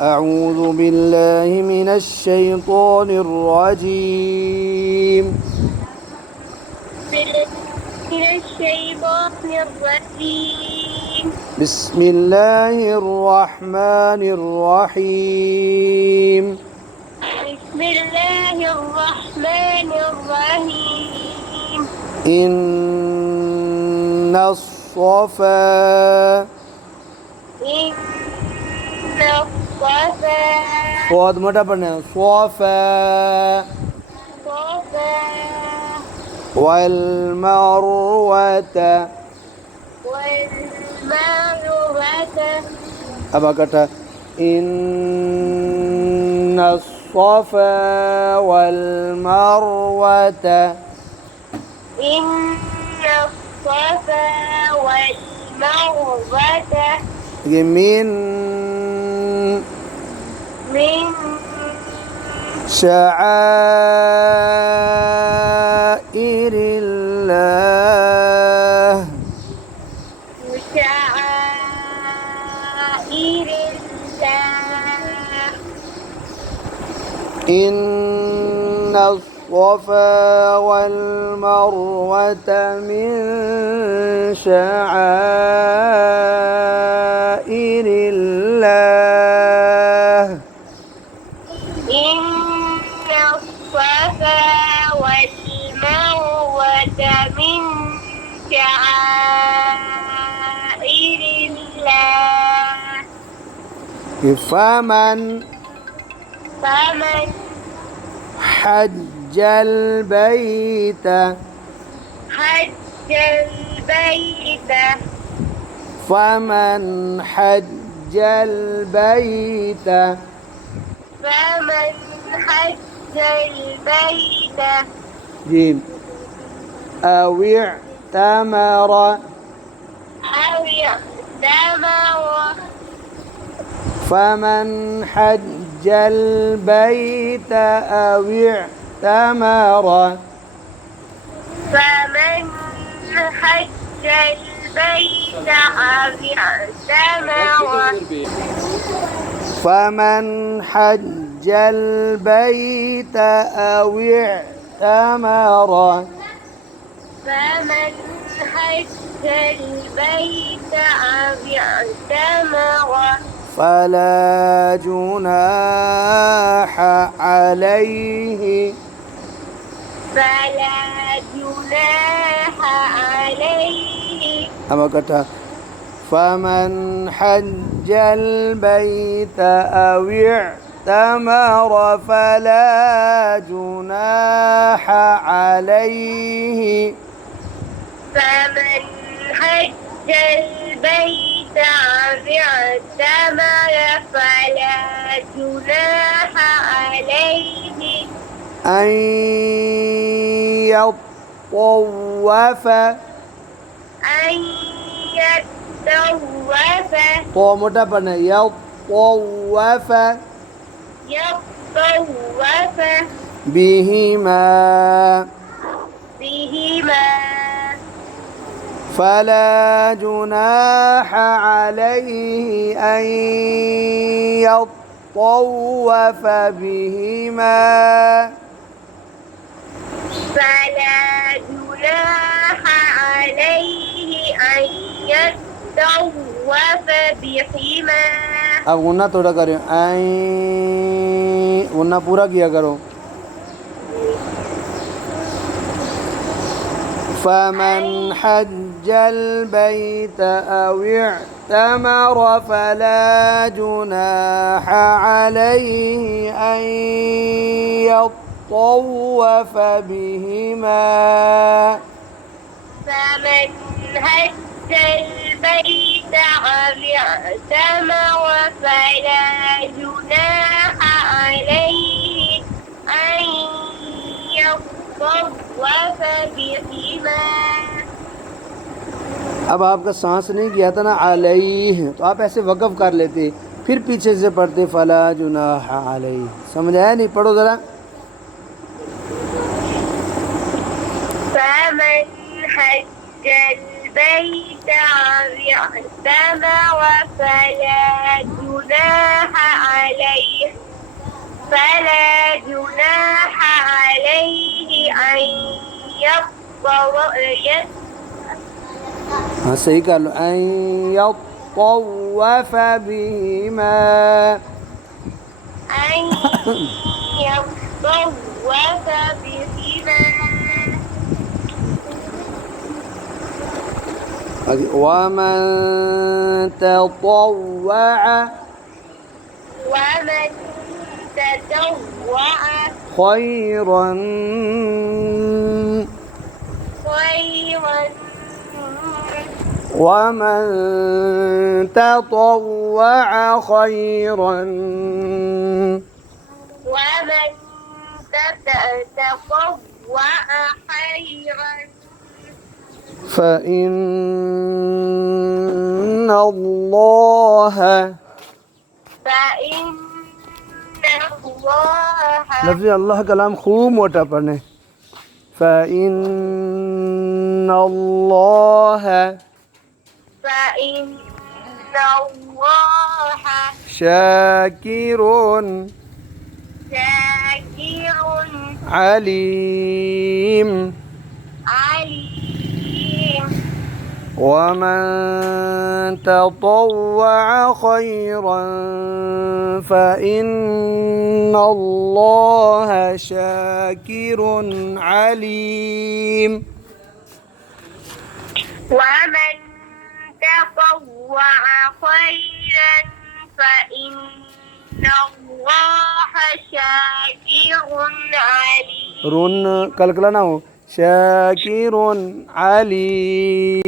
أعوذ بالله من الشيطان الرجيم. من الشيطان الرجيم. بسم الله الرحمن الرحيم. بسم الله الرحمن الرحيم. إن الصفا إن الصفا बहुत मोटा पढ़ना है صفا صفا والمروة والمروة. अब इकट्ठा إن الصفا والمروة إن الصفا والمروة من من شعائر الله شعائر الله. إن الصفا والمروة من شعائر الله إن الصفا والمروة من شعائر الله. فمن فمن حج البيت حج البيت فمن حج البيت فمن حج البيت جيم أو اعتمر أو اعتمر فمن حج البيت أو اعتمر فمن حج البيت أو اعتمر فمن حج البيت أو اعتمر فمن حج البيت أو اعتمر فلا جناح عليه فلا جناح عليه. أما كتا فمن حج البيت أو اعتمر فلا جناح عليه فمن حج البيت أو اعتمر فلا جناح عليه أن يطوف أن يطوف तो मोटा पढ़ना है يطوف يطوف بهما بهما فلا جناح عليه أن يطوف بهما فلا جناح عليه أن يطوف بهما. अब गुन्ना थोड़ा करो गुन्ना पूरा किया करो فمن حج البيت أو اعتمر فلا جناح عليه أن يطوف بهما فمن حج البيت أو اعتمر فلا جناح عليه أن يطوف بهما. अब आपका सांस नहीं गया था ना अलैह तो आप ऐसे वक़फ़ कर लेते फिर पीछे से पढ़ते फला जुनाह अलैह समझ आया नहीं पढ़ो ज़रा فمن حج البيت أو اعتمر فلا جناح فلا جناح عليه أن हाँ सही कर लो अन यत्तवफ़ बिहिमा أن يطوف بهما ومن تطوع ومن تطوع خيرا خيرا ومن تطوع خيرا ومن تطوع خيرا فإن الله فإن الله लफ्ज़ अल्लाह कलाम खूब मोटा पढ़ने فإن الله فإن الله شاكر شاكر عليم عليم ومن تطوع خيرا فإن الله شاكر عليم ومن تطوع خيرا فإن الله شاكر عليم रुन कलकला ना हो शाकिरुन अली